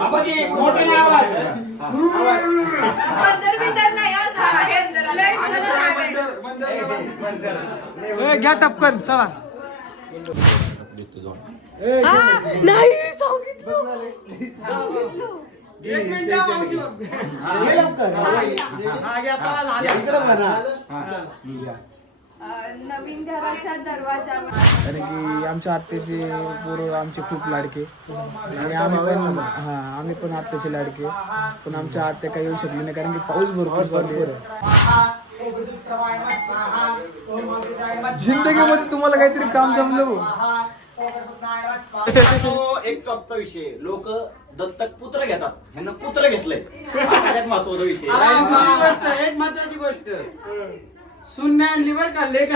आबाजी मोठे नाही आवाज. बंदर बिंदर नाही हा, झाला. लय झालं झालं. ए, घ्या टपकन चला. हा, नाही सांगितलं. एक मिनिट हा. हा, घ्या, चला, झालं. अं, नवीन घराच्या दरवाजावर कारण की आमच्या आत्याचे पोरं आमचे खूप लाडके. आणि आम्ही पण हा आम्ही पण आत्याचे लाडके. पण आमच्या आत्या काही येऊ शकली नाही कारण की पाऊस भरपूर चालू आहे जिंदगीमध्ये तुम्हाला काहीतरी काम जमलं हो. तो एक टॉपचा विषय. लोक दत्तक पुत्र घेतात. ह्यांना पुत्र घेतलंय. हा सगळ्यात महत्त्वाचा विषय. एक महत्वाची गोष्ट. शून्य आणली बरं का? लेख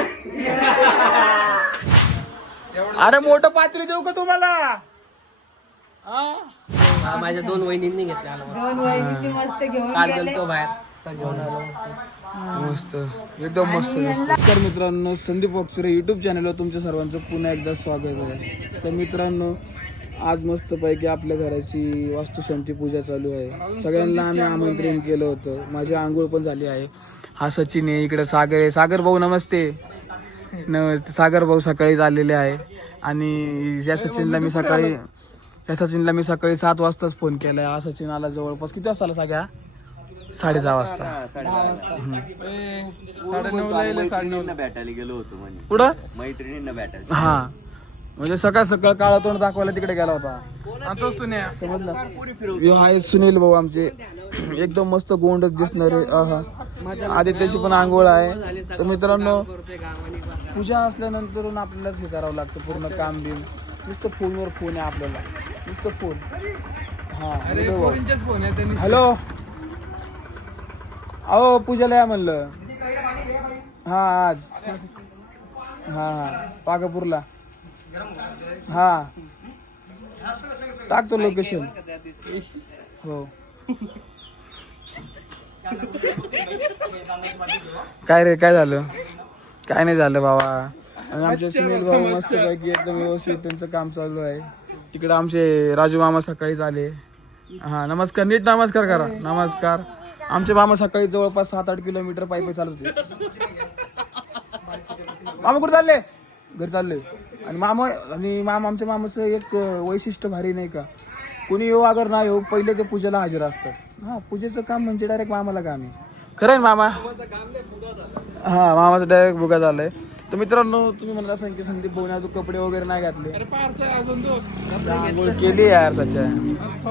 अरे मोठं पात्री देऊ का तुम्हाला? हा? हा, माझ्या दोन वहिनींनी घेतले आला दोन वहिनी मस्त घेऊन काल गेले. गेलतो बाहेर. तर घेऊन आलो. मस्त. एकदम मस्त नमस्कार मित्रांनो संदीप अक्षरे युट्यूब चॅनलवर तुमच्या सर्वांचं पुन्हा एकदा स्वागत आहे. तर मित्रांनो आज मस्त पैकी आपल्या घराची वास्तुशांती पूजा चालू आहे. सगळ्यांना आम्ही आमंत्रण केलं होतं. माझी आंघोळ पण झाली आहे. हा सचिन आहे इकडे सागर आहे. सागर भाऊ नमस्ते. नमस्ते सागर भाऊ सकाळीच आलेले आहे. आणि या सचिनला मी सकाळी त्या सचिनला मी सकाळी सात वाजताच फोन केलाय हा सचिन आला जवळपास किती वाजता आला सगळ्या साडे दहा वाजता. मैत्रिणींना भेटायला गेलो होतो म्हणे. पुढं मैत्रिणींना भेटायला. हा. म्हणजे सकाळ सकाळ काळा तोंड दाखवायला तिकडे गेला होता. समजलं? ह्यो आहे सुनील भाऊ आमचे. एकदम मस्त गोंडच दिसणारे आहा. आदित्याची पण आंघोळ आहे. तर मित्रांनो पूजा असल्यानंतर आपल्यालाच हे करावं लागतं पूर्ण काम बिम. नुसतं फोनवर फोन आहे आपल्याला. नुसतं फोन. हा हॅलो. अहो पूजाला या म्हणलं. हा आज. हा हा. पाकापूरला हा. टाकतो लोकेशन हो. काय रे काय झालं? काय नाही झालं बाबा. आणि आमचे सुनील भाऊ मस्त पैकी एकदम व्यवस्थित त्यांचं काम चालू आहे. तिकडे आमचे राजू मामा सकाळीच आले हा नमस्कार नीट नमस्कार करा. नमस्कार. आमचे मामा सकाळी जवळपास सात आठ किलोमीटर पायी चालत होते मामा कुठे चालले? घरी चालले आणि मामा आणि मामा आमच्या मामाचं एक वैशिष्ट्य भारी नाही का? कोणी येऊ अगर ना येऊ पहिले ते पूजेला हजर असतात. हा पूजेचं काम म्हणजे डायरेक्ट मामाला काम आहे. खरं आहे ना मामा? हा मामाचं डायरेक्ट बुगा झालंय. तर मित्रांनो तुम्ही म्हणत असाल की संदीप भाऊने अजून कपडे वगैरे नाही घातले. आंघोळ केली यार सच्या.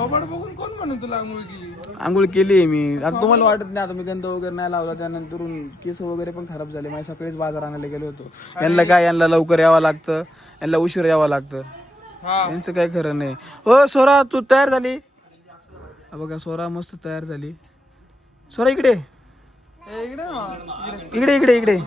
बघून कोण म्हणून तुला आंघोळ केली? आंघोळ केली आहे मी. आता तुम्हाला वाटत नाही आता मी गंध वगैरे नाही लावला त्यानंतर केस वगैरे पण खराब झाले. माझ्या सकाळीच बाजार आणायला गेलो होतो. यांना काय यांना लवकर यावं लागतं. यांना उशीर यावं लागतं. यांचं काय खरं नाही. हो सोरा तू तयार झाली? बघा सोरा मस्त तयार झाली. सोरा इकडे. इकडे इकडे इकडे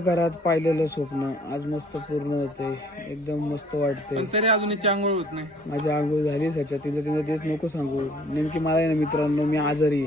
घरात पाहिलेलं स्वप्न आज मस्त पूर्ण होते एकदम मस्त वाटते तरी अजून याची आंघोळ होत नाही. माझी आंघोळ झाली त्याच्यात तिथं तिथं तेच नको सांगू. नेमकी मला ना मित्रांनो मी आजारी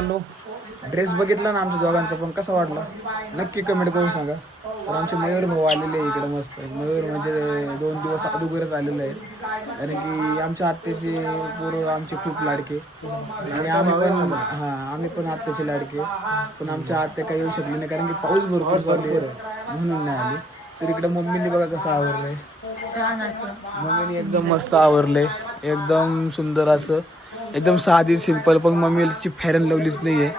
मित्रांनो ड्रेस बघितला ना आमच्या दोघांचा पण कसा वाटला? नक्की कमेंट करून सांगा. तर आमचे मयूर भाऊ आलेले आहे इकडे मस्त. मयूर म्हणजे दोन दिवस अगोदरच आलेले आहे कारण की आमच्या आत्याचे पोरं आमचे खूप लाडके. आणि आम्ही पण हां आम्ही पण आत्याचे लाडके. पण आमच्या आत्या काही येऊ शकली नाही कारण की पाऊस भरपूर चालू आहे. म्हणून नाही आली. तर इकडे मम्मीने बघा कसं आवरलंय. मम्मीने एकदम मस्त आवरले एकदम सुंदर असं. एकदम साधी सिंपल पण मम्मीची फॅरन लवलीच नाहीये.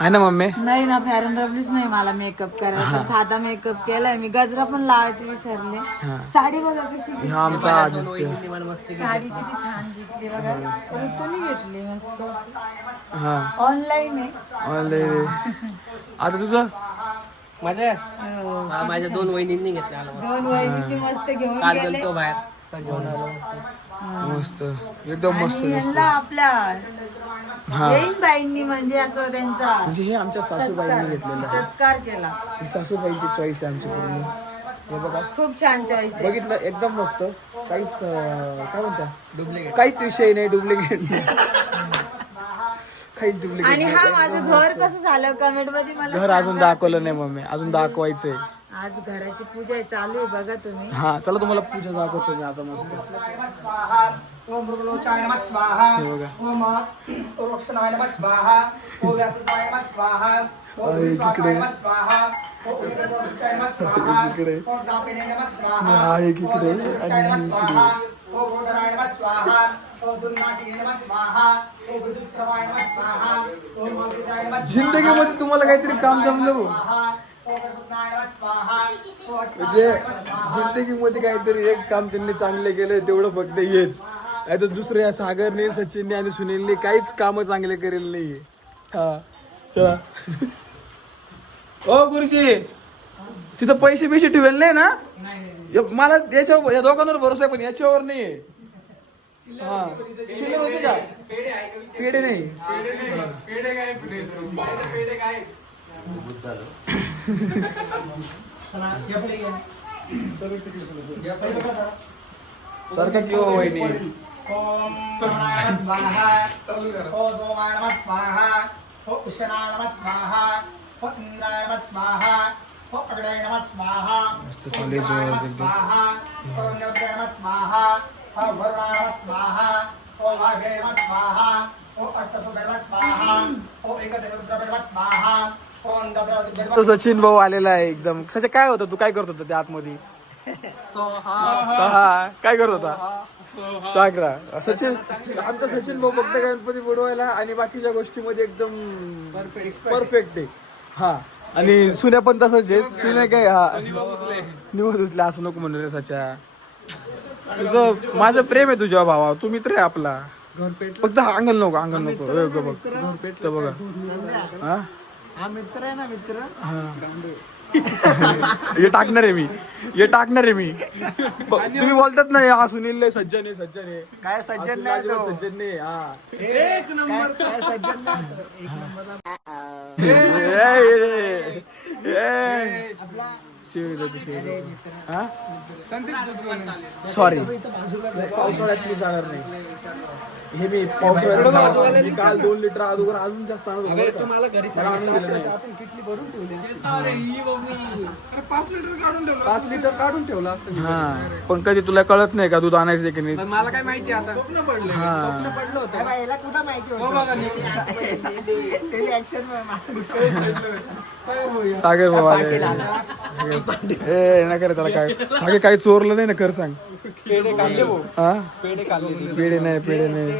आहे ना मम्मी? नाही ना फॅरन रबलीच नाही मला मेकअप करायला साधा मेकअप केलाय मी. गजरा पण लावायचे विसरले. साडी बघा कशी हा आमचा आदित्य. साडी किती छान घेतली बघा. तुम्ही घेतली मस्त. हा. ऑनलाईन आहे. अले आता तुझं? माझ्या हो. हा माझ्या दोन वहिनींनी घेतले आलो दोन वहिनी मस्त घेऊन काल गेले. गेलतो बाहेर. तर घेऊन आलो. मस्त. एकदम मस्त आणि यांना आपल्या हा. म्हणजे असं त्यांचा म्हणजे हे आमच्या सासूबाईंनी घेतलेलं आहे. सत्कार केला. ही सासूबाईंची चॉईस आहे आमची पूर्ण. हे बघा. खूप छान चॉईस आहे. बघितलं एकदम मस्त. काहीच अं, काय म्हणता? डुप्लिकेट काहीच विषय नाही डुप्लिकेट काहीच आणि डुप्लिकेट हा माझं घर कसं झालं? कमेंटमध्ये मला घर अजून दाखवलं नाही मम्मी. अजून दाखवायचंय. आज घराची पूजा आहे, चालू आहे बघा तुम्ही. हा चला तुम्हाला पूजा दाखवतो मी आता मस्त. ओम मृगलोचाय नमः स्वाहा ओम नमः स्वाहा ओम नमः स्वाहा ओम विश्वासाय नमः स्वाहा ओम नमः स्वाहा ओम दापिने नमः स्वाहा ओम नमः स्वाहा ओम रुद्राय नमः स्वाहा जिंदगीमध्ये तुम्हाला काहीतरी काम जमलं हो. म्हणजे जिंदगीमध्ये काहीतरी एक काम त्यांनी चांगले केलं तेवढं फक्त हेच. नाही तर या सागरने सचिनने आणि सुनीलने काहीच काम चांगले करेल नाही हा चला. ओ गुरुजी तिथं पैसे पैसे ठेवेल नाही ना? मला याच्यावर या दोघांवर भरोसा आहे पण याच्यावर नाही हा. चिल्लर होती का? पेढे नाही. सारखा किंवा वहिनी. ओम स्वाहा ओम सोमाय नमः स्वाहा ओम उशनाय नमः स्वाहा ओम इंद्राय नमः स्वाहा स्वाहा स्वाहा स्वाहा वरुणाय स्वाहा ओम स्वाहा स्वाहा स्वाहा ओम तो सचिन भाऊ आलेला आहे एकदम. सचिन काय होतं? तू काय करत होता त्या आतमध्ये? सहा. काय करत होता? सागरा. सचिन? आमचा सचिन भाऊ फक्त गणपती बुडवायला आणि बाकीच्या गोष्टीमध्ये एकदम परफेक्ट आहे. हा. आणि सुन्या पण तसंच आहे. सुन्या काय हा. निवड उचल्या असं नको म्हणू रे सच्या. तुझं माझं प्रेम आहे तुझ्या भावा. तू मित्र आहे आपला. फक्त अंगण नको अंगण नको. ए, ग बघ तो बघा. हा? हा मित्र आहे ना मित्र? हे. टाकणार आहे मी. हे टाकणार आहे मी. ब- तुम्ही बोलतात ना हा सुनील सज्जन आहे सज्जन आहे. काय सज्जन नाही सज्जन नाही हा. एक नंबर ए, ए, ए. शिवलं तू, शिवलं. हा? सॉरी पावसाळ्यात मी जाणार नाही. हे मी मी काल दोन लिटर अगोदर अजून जास्त आणत होतो. घरी. पाच लिटर काढून ठेवलं. पाच लिटर काढून ठेवलं असतं हा पण कधी तुला कळत नाही का दूध आणायचं की नाही? मला काय माहिती आता. स्वप्न पडलं हा. स्वप्न पडलं होतं. याला कुठं माहिती हो ऍक्शन सागर बाबा ए नका रे त्याला काय. सागे काही चोरलं नाही ना खरं सांग. पेढे हा? पेढे नाही पेढे नाही.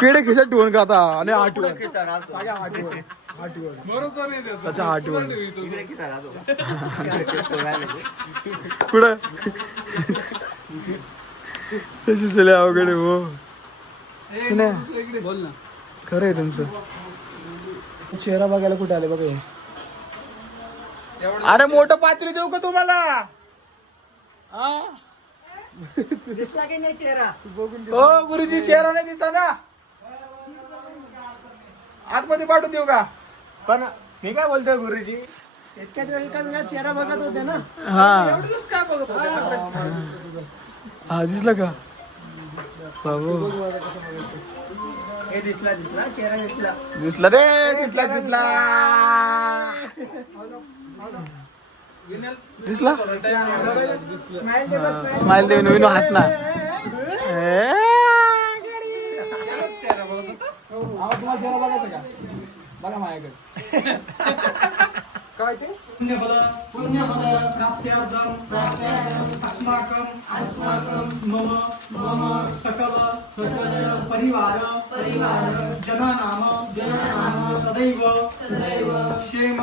पेढे खिशात ठेवून का आता? आणि आठवण. सागे आठवण. आठवण. त्याच्या आठवण. कुठं तशी चले अवघड हो. सुन्या बोल ना. खरं आहे तुमचं. चेहरा बघायला कुठे आले बघा हे. अरे मोठं पात्री देऊ का तुम्हाला? हा? हो गुरुजी चेहरा नाही दिसा ना. आतमध्ये पाठवून देऊ का? पण मी काय बोलतोय गुरुजी? इतक्यात चेहरा बघत होते ना. हा. हा. दिसला का? बाबू. हे दिसला दिसला चेहरा दिसला. दिसला रे दिसला. दिसला. दिसला? स्माइल देऊन विनो हसणार बघा माझ्याकडे काय ते अस्माकं मम मम सकल सकल परिवार परिवार जनानाम जनानाम सदैव सदैव क्षेम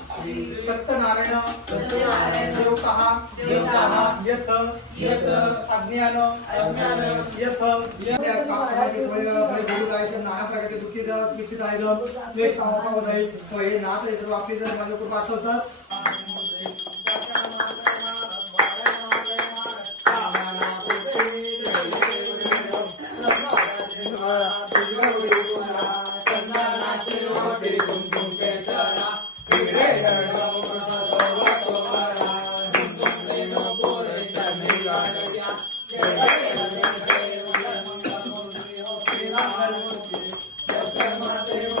सत्यनारायण देवतः यथ अज्ञान यथ या कामामध्ये बोलू जायचं नाना प्रकारचे दुःखी विचित आहे. तो हे नाथ हे सर्व आपली जर माझ्या कृपा असं होतं దేవ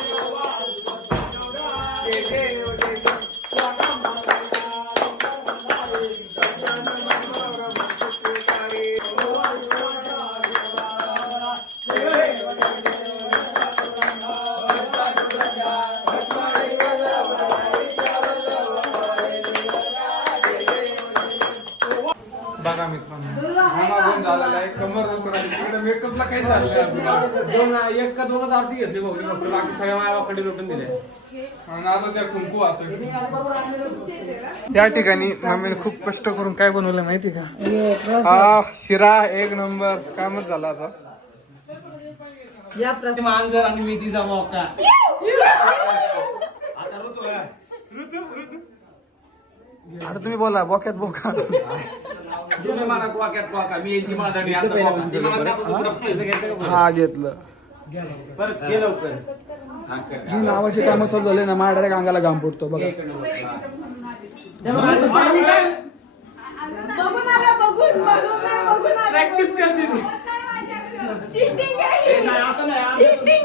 बघा मित्रांनो. झालेला आहे. कमर लवकर आली तिकडे मेकअपला काही झालं दोन एक का दोनच आरती घेतली भाऊ. फक्त बाकी सगळ्या मायाकडे लोटून दिले आणि आता त्या कुंकू आता या ठिकाणी मम्मीने खूप कष्ट करून काय बनवलं माहिती का? हा शिरा एक नंबर. कामच झाला आता. या प्रश्न मांजर आणि मेथीचा मौका. आता ऋतू आहे. आता तुम्ही बोला बोक्यात बोका. तुम्ही मला क्वाक्यात क्वाका मी यांची मांडणी आता क्वाका. ती मला आता दुसरं पाहिजे. हा घेतलं. परत घे लवकर. हा, कर. ही नावाची कामं चालू झाले ना माझ्या डायरेक्ट अंगाला घाम फुटतो बघा. बघून आला. बघून बघून नाही, बघून आला प्रॅक्टिस करते ती. चिटिंग ए, नाही, असं नाही, असं. चिटिंग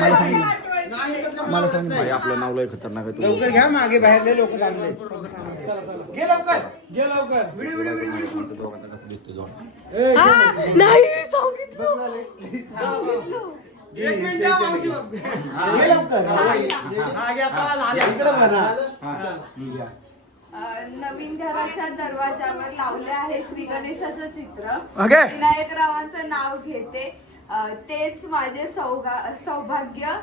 मला सांगितलं मला सांगितलं आपलं नाव लय खतरनाक आहे तुझं. लवकर घ्या मागे बाहेरले लोक थांबले घे लवकर घे लवकर. Video video video shoot. नाही सांगितलं. एक मिनिट मावशी. घे. लवकर. हा घ्या चला झालं. इकडं म्हणा अ, नवीन घराच्या दरवाजावर लावले आहे श्री गणेशाचं चित्र. विनायकरावांचं नाव घेते. तेच माझे सौगा सौभाग्य.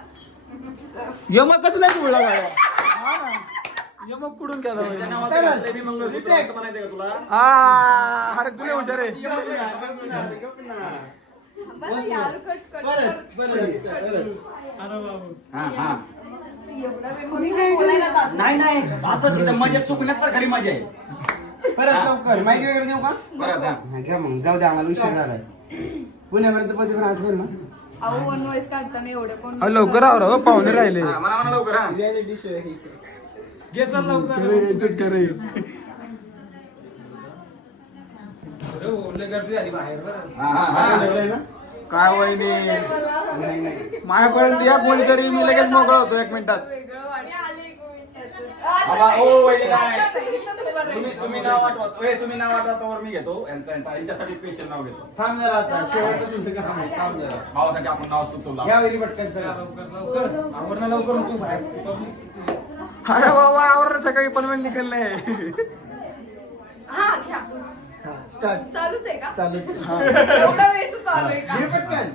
यमक कसं नाही? हा ना. यमक कुठून केला? त्याच्या नावाचं घातलंय मी मंगळसूत्र, असं म्हणायचं का तुला? आ, अरे तुला हुशार आहे. बरं यार कट कट कट हा हा एवढा वेळ कोणी काही बोलायला जात नाही नाही. असंच इथं मजा चुकण्यात तर खरी मजा आहे. परत लवकर. माहिती वगैरे देऊ का? परत हा. हा, घ्या मग. जाऊ दे आम्हाला उशीर झालाय. पुण्यापर्यंत पती पण आठवेल ना. अहो वन वॉइस काढताना एवढे. कोण हा, लवकर आवरा पाहुणे राहिले. हा, म्हणा लवकर हा. घे चल लवकर. हा, हा, हा. काय वहिनी माझ्यापर्यंत या कोणीतरी मी लगेच मोकळा होतो एक मिनिटात. वेगळं वाटतं. बाबा, ओ, वहिनी काय? तुम्ही तुम्ही नाव आठवा. ए, तुम्ही नाव आठवा तोवर मी घेतो. यांचं- यांचं- यांच्यासाठी स्पेशल नाव घेतो. थांब जरा आता. शेवटचं तुझं काम आहे. थांब जरा. भावासाठी आपण नाव सुचवलं. वेळी पटकन चला. आवरण लवकर. तू अरे बाबा आवरण सकाळी पनवेल निघाललंय हा घ्या. स्टार्ट चालूच आहे का? चालू एवढा वेळच चालू आहे का? घे पटकन.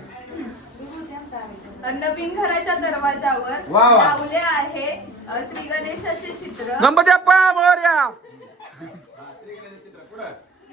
नवीन घराच्या दरवाजावर वा वा. लावले आहे अ, श्री गणेशाचे चित्र. गणपती अप्पा मोरया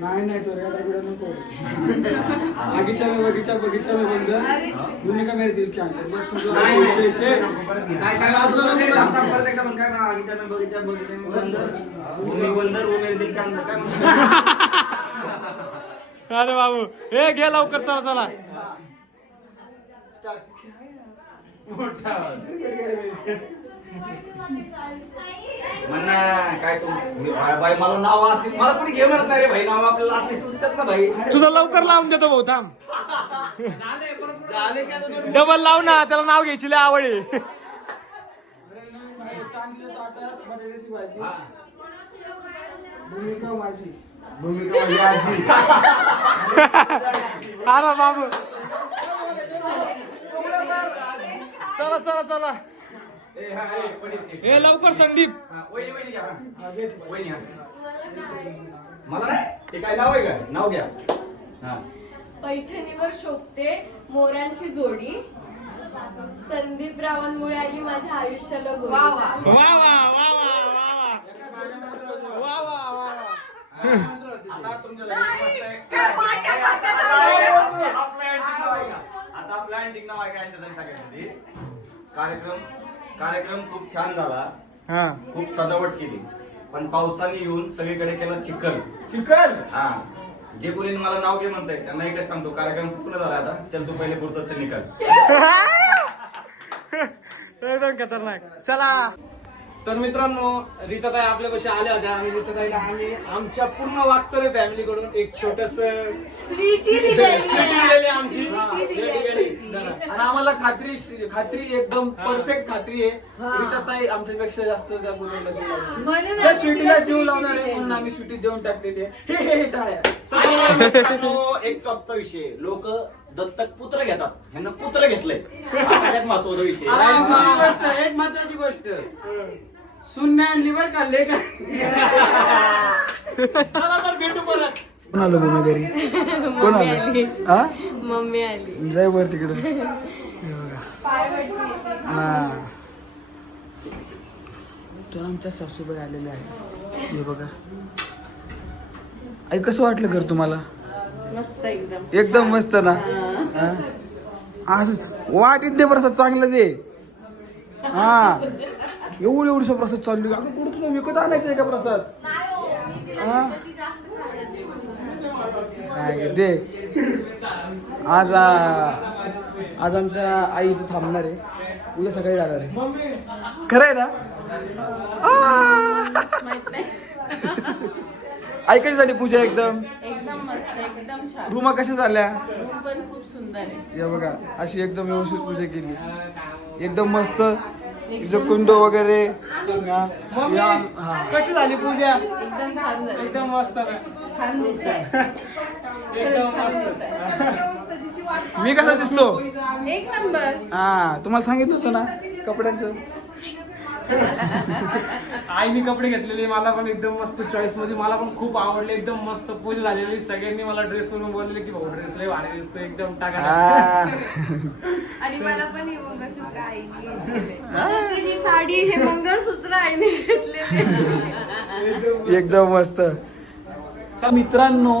नाही नाही तो रेडा बिडा नको आगीच्या में बगीचा बगीचा में बंदर भूमिका मेरे दिल के अंदर बस समझो नाही, विषय नाही. विषय. काय काय वाजलं ना? आता परत एकदा म्हण, काय म्हणा, आगीच्या में बगीचा, बगीचा में बंदर. भूमी बंदर, वो मेरे दिल का अंदर. काय? अरे बाबू ए घे लवकर चला चला म्हण काय तू? बाई, मला नाव असते मला कोणी घे म्हणत नाही रे भाई नाव आपल्याला आपली सुचतात ना भाई. तुझं लवकर लावून देतो भाऊ थांब. डबल लाव ना त्याला नाव घ्यायची लय आवड आहे. भूमिका माझी भूमिका माझी आजी. अरे बाबू. चला चला चला. हा, लवकर संदीप. हा, वहिनी, वहिनी घ्या, हा. वहिनी, हा. मला नाही? ते काय नाव आहे का? नाव घ्या. हा. पैठणीवर शोभते मोरांची जोडी. संदीप रावांमुळे आली माझ्या आयुष्याला गोडी. वा वा. वा वा वा वा वा. वा वा वा आता तुमच्या नाही, लग्नात काय? वाट्या वाट्या आता आपलं नाव आहे नाव का यांच्यासाठी सगळ्यांसाठी कार्यक्रम? कार्यक्रम खूप छान झाला. हा. खूप सजावट केली. पण पावसाने येऊन सगळीकडे केलं चिखल. चिकन हा. जे कोणी मला नाव घे म्हणताय त्यांना एकच सांगतो कार्यक्रम पूर्ण झाला आता? चल तू पहिले पुढचं निकाल. एकदम खतरनाक. चला. तर मित्रांनो रीताताई आपल्यापाशी आल्या होत्या. आणि रीताताईला आम्ही आमच्या पूर्ण वागचरे फॅमिली कडून एक छोटस स्वीटी दिलेली आहे. आमची. आणि आम्हाला खात्री खात्री एकदम परफेक्ट खात्री आहे. रीताताई आमच्यापेक्षा जास्त त्या जीव लावणार. त्या स्वीटीला जीव लावणार आहे. म्हणून आम्ही स्वीटी देऊन टाकलेली आहे. हे हे हे टाळ्या. मित्रांनो, एक टॉपचा विषय. लोक दत्तक पुत्र घेतात. ह्यांना पुत्र घेतलंय. हा सगळ्यात महत्त्वाचा विषय. आणि दुसरी गोष्ट एक महत्वाची गोष्ट. शून्य आणली बरं का लेख चला तर भेटू परत. कोण आलं भूमी घरी? कोण आलं? हा? मम्मी आली. जाय वर तिकडं. हा तर आमच्या सासूबाई आलेल्या आहेत. हे बघा. आई कसं वाटलं घर तुम्हाला? मस्त एकदम. एकदम मस्त ना? हा? आज वाट इथे प्रसाद चांगलं दे. हा. एवढं एवढं प्रसाद चालू अगं कुठं तुला विकत आणायचं आहे का प्रसाद? हा काय दे. आज आज आमच्या आई इथं थांबणार आहे. उद्या सकाळी जाणार आहे. खरं आहे ना? ऐकायची झाली पूजा एकदम? एकदम मस्त एकदम छान. रुमा कशा झाल्या? रूम पण खूप सुंदर आहे. या बघा अशी एकदम व्यवस्थित पूजा केली. एकदम मस्त. इथं कुंड वगैरे. या. कशी झाली पूजा? एकदम छान झाली. एकदम मस्त. छान दिसतंय. एकदम मस्त मी कसा दिसलो एक नंबर. हा तुम्हाला सांगितलं होतं ना कपड्यांचं. आईने कपडे घेतलेले मला पण एकदम मस्त चॉईसमध्ये मला पण खूप आवडले एकदम मस्त पूजा झालेली. सगळ्यांनी मला ड्रेस वरून बोलले की भाऊ ड्रेस लय भारी दिसतो एकदम टाका. आणि मला पण हे मंगळसूत्र आईने ही. साडी हे मंगळसूत्र आईने घेतलेले. एकदम मस्त. मित्रांनो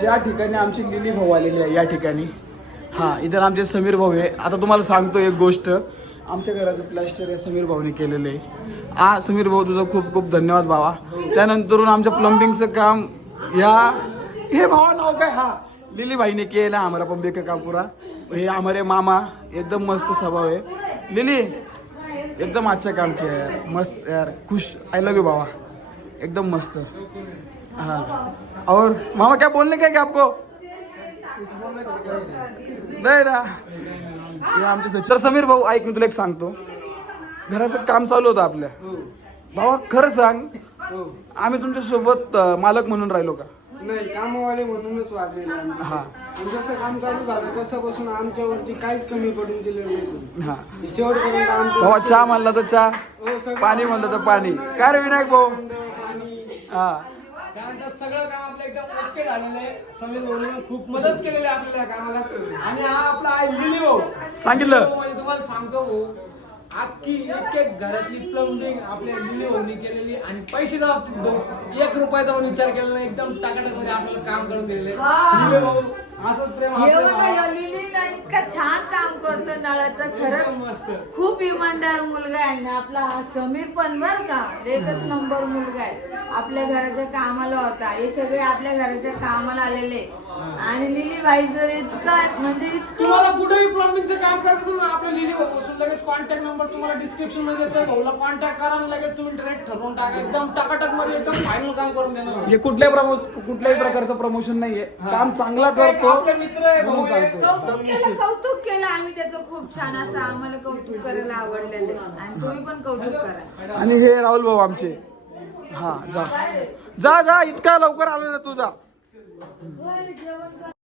ज्या ठिकाणी आमची लिली भाऊ आलेली आहे या ठिकाणी. हा इतर आमचे समीर भाऊ आहे. आता तुम्हाला सांगतो एक गोष्ट. आमच्या घराचं प्लॅस्टर या समीर भाऊने केलेलं आहे. हा समीर भाऊ तुझं खूप खूप धन्यवाद भावा त्यानंतरून आमच्या प्लंबिंगचं काम या हे भावा नाव काय? हा लिली भाईने केलं हमारा पंबे का काम पुरा हे हमारे मामा एकदम मस्त स्वभाव आहे. लिली एकदम अच्छा काम केलं यार. मस्त यार. खुश आय लव्ह यू भावा एकदम मस्त. हाँ और मामा क्या बोलने का है क्या आपको? नाही ना हे आमचे तर समीर भाऊ ऐक मी तुला एक सांगतो. घराचं काम चालू होतं आपल्या. भावा खरं सांग. आम्ही तुमच्यासोबत मालक म्हणून राहिलो का? नाही कामवाले म्हणूनच वागलेले आम्ही. हा. आणि जसं काम चालू झालं तसापासून आमच्यावरती काहीच कमी पडून दिलेलं नाही तुम्ही. हा. शेवटपर्यंत आमचं भावा चहा म्हणलं तर चहा हो, सगळं पाणी म्हणलं तर पाणी. काय रे विनायक भाऊ? पाणी. हा. त्यानंतर सगळं काम आपलं एकदम ओके झालेलं आहे समीर भाऊने खूप मदत केलेली आहे आपल्याला या कामाला आणि हा आपला आहे लिली भाऊ सांगितलं. लिली भाऊ म्हणजे तुम्हाला सांगतो भाऊ अख्खी एक एक घरातली प्लंबिंग आपल्या लिली भाऊनी केलेली आणि पैशाच्या बाबतीत भाऊ एक रुपयाचा पण विचार केला नाही एकदम टाकाटकमध्ये आपल्याला काम करून दिलेलं आहे. लिली भाऊ असंच प्रेम एवढं इतकं छान काम करतो नळाचं एकदम मस्त. खूप इमानदार मुलगा आहे ना आपला हा समीर पण बर का एकच नंबर मुलगा आहे. आपल्या घराच्या कामाला होता. हे सगळे आपल्या घराच्या कामाला आलेले. आणि लिली बाई तर इतकं म्हणजे इतकं तुम्हाला कुठेही प्लंबिंगचं काम करायचं असेल ना आपल्या लिली भाऊपासून लगेच कॉन्टॅक्ट नंबर तुम्हाला डिस्क्रिप्शनमध्ये देतोय भाऊला कॉन्टॅक्ट करा आणि लगेच तुम्ही डायरेक्ट ठरवून टाका. एकदम टाकाटकमध्ये एकदम फायनल काम करून देणार हे कुठल्याही प्रमो कुठल्याही प्रकारचं प्रमोशन नाहीये. काम चांगला करतो आपले मित्र आहे भाऊ म्हणून आहे. सांगतो कौतुक केलं कौतुक केलं. आम्ही त्याचं खूप छान असं आम्हाला कौतुक करायला आवडलेलं आहे. आणि तुम्ही पण कौतुक करा. आणि हे राहुल भाऊ आमचे. हा जा. जा जा इतका लवकर आलो ना तू जा. Lalu.